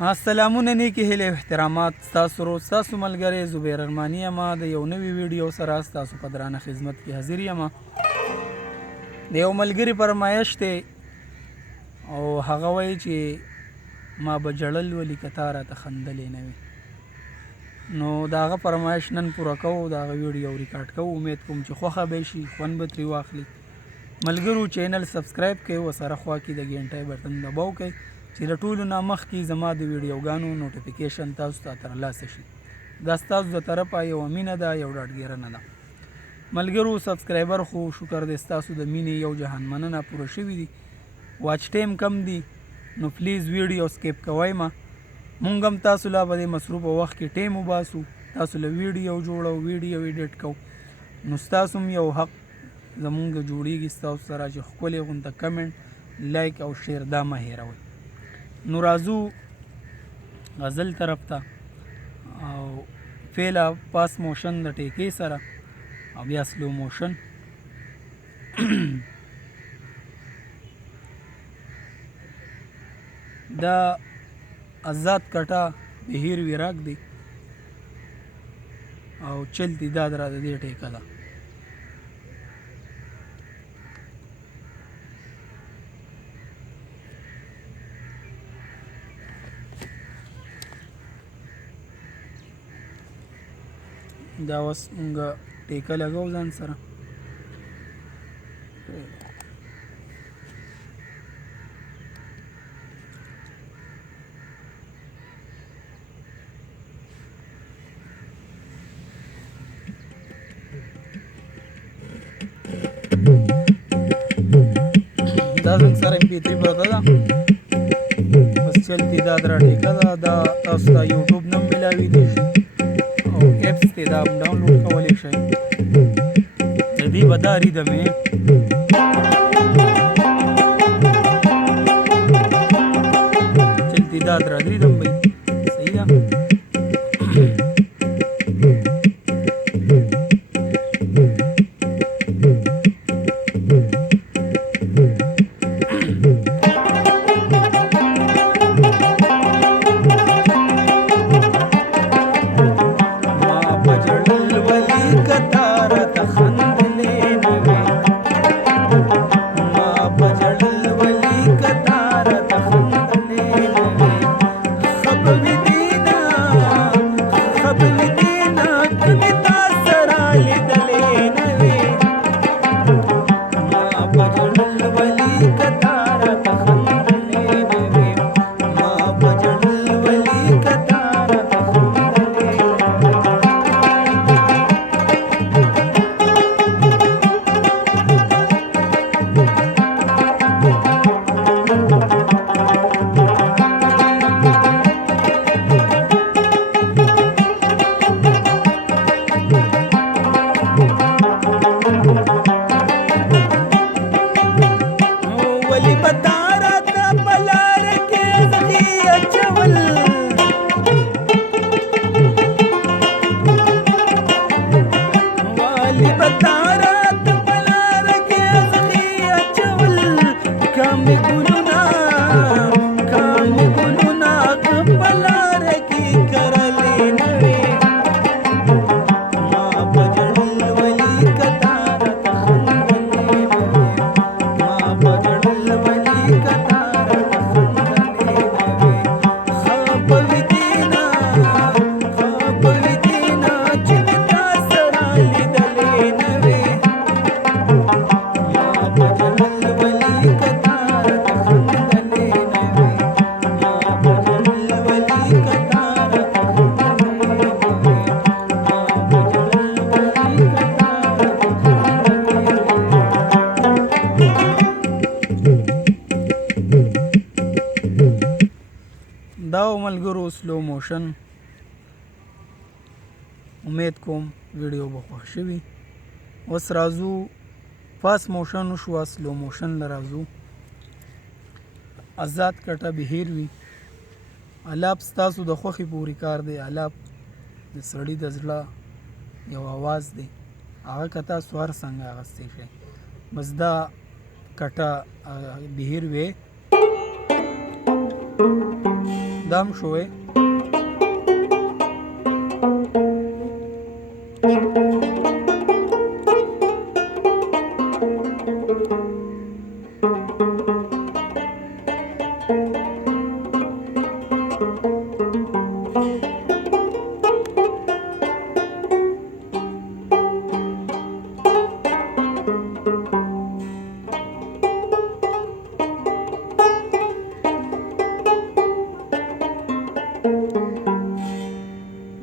السلامونه نیکی هیله او احترامات ستاسو ورو ستاسو ملګری زبیر ارماني یم د یو نوي ویډیو سره ستاسو په درانه خدمت کې حاضر یم. د یو ملګري فرمایش دی او هغه وایي چې ما به ژړل ولې که تا راته خندلې نه وي. نو د هغه فرمایش نن پوره کوو، د هغه ویډیو ریکارډ کوو. امید کوم چې خوښه به شي، خوند به ترې واخلي. ملګرو چینل سبسکرایب کوئ، ورسره خوا کې د ګنټۍ بټن دباو کوئ چې د ټولو نه مخکې زما د ویډیوګانو نوټیفیکیشن تاسو ته ترلاسه شي. دا ستاسو د طرفه یوه مینه ده، یو ډاډګیرنه ده. ملګرو سبسکرایبر خو شکر دی ستاسو د مینې یو جهان مننه پوره شوي دي. واچ ټایم کم دی نو پلیز ویډیو سکیپ کوئ ما. مونږ هم تاسو لا په دې مصروفه وخت کې ټایم وباسو، تاسو له ویډیو جوړو، ویډیو ایډیټ کوو. نو ستاسو هم یو حق زمونږ جوړیږي ستاسو سره چې ښکلې غونته کمنټ، لایک او شیر دا مه هیروئ. نو راځو غزل طرف ته او فعله پاس موشن د ټیکې سره او بیا سلو موشن. دا آزاد کټه بهیر ویراک دی او چلتی داد را د دې ټیکه ده. دا اوس مونږ ټیکه لګو ځان سره. دا زنګ سره MP3 پرته ده، بس چلتی دا درا ټیکه ده. دا تاسو ته یوټیوب نه ملاوي دی او ایپس ته دا ډاونلوډ کولی شئ. د دې به دا ریدم چلتی دا درا ریدم بھئی صحیح ده. دا ملګرو سلو موشن. امید کوم ویډیو به خوښ شوي. اوس راځو فاست موشن وشوه، سلو موشن له راځو. آزاد کټه بهیر وي. الاپ ستاسو د خوښې پورې کار دی. الاپ د سړي د زړه یو آواز دی، هغه که تاسو هر څنګه اخیستی شئ. بس دا کټه بهیر وی دام شوې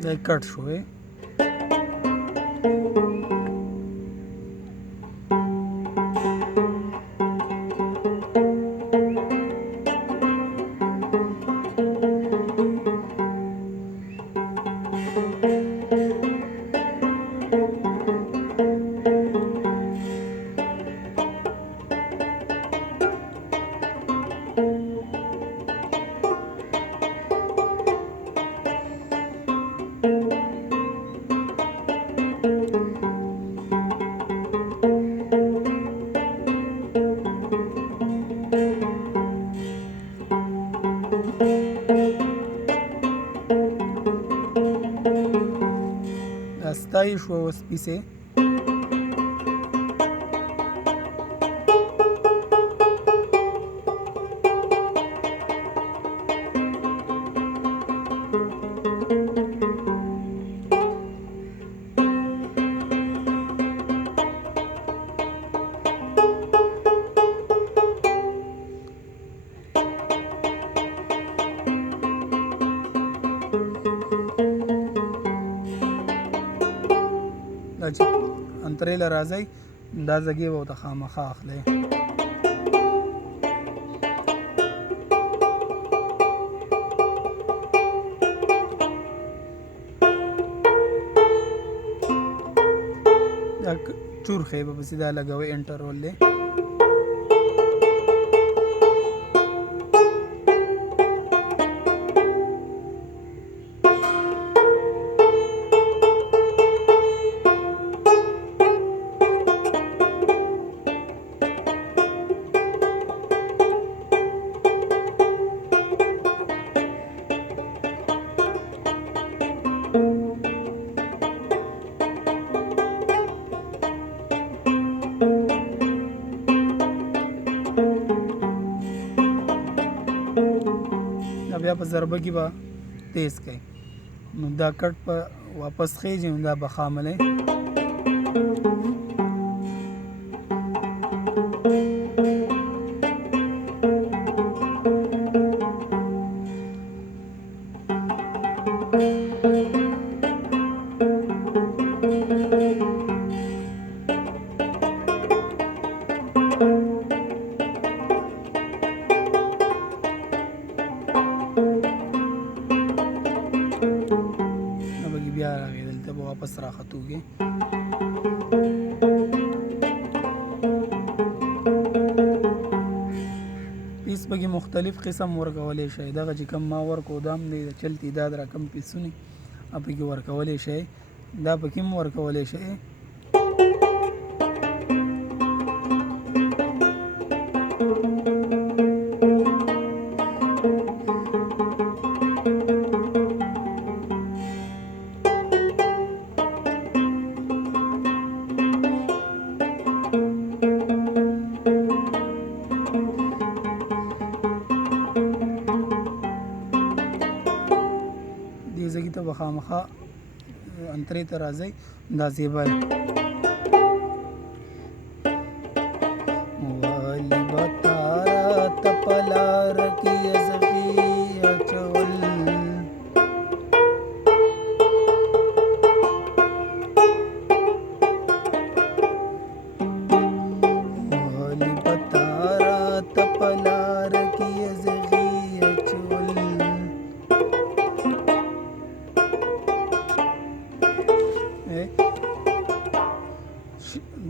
دا کټ شوې ستایي شوه اوس پیسې دا چې انترې له راځئ دا ځګې به ورته خامخا اخلئ دا چورخې به پسې دا لګوئ انټرول دی بیا په ضربه کې به تیز کړئ نو دا کټ په واپس خیږي نو دا به خاملی بیا راغی دلته به واپس راختوږي پیس پکې مختلف قسم ورکولی شئ دغه چې کم ما ورکو دا هم دی د چل تعداد را کم پیسونه پکې ورکولی شئ دا پکې هم ورکولی شئ زګي ته بخامخه انترې ته راځي دا زیبا والی بتارا تپلار کی ازغی اچول والی بتارا تپلار کی ازغی اچول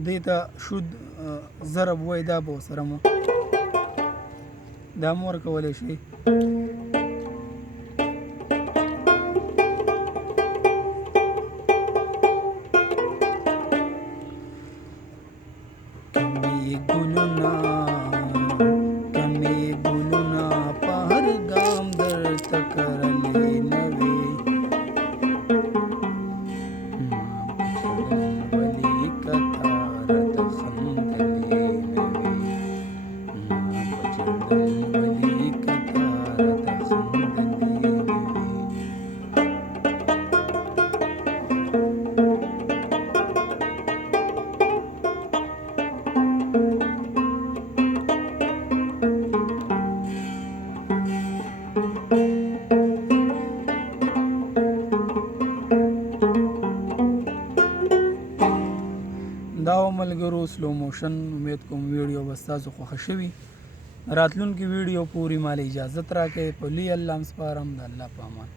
دیتا شود ضرب وای دا به سره مو دا مو ورکولی شي کمی گلونا په هر ګام درته کرلې نه وې ما په ژړل ولې کتاره د خندلې نه وې ما په ژړل ولې کتاره د خندلې نه وې دا ملګرو سلو موشن امید کوم ویډیو به ستاسو خوښه شوي راتلونکي ویډیو پورې مال اجازت راکړئ په لوی الله سپارم د الله په امان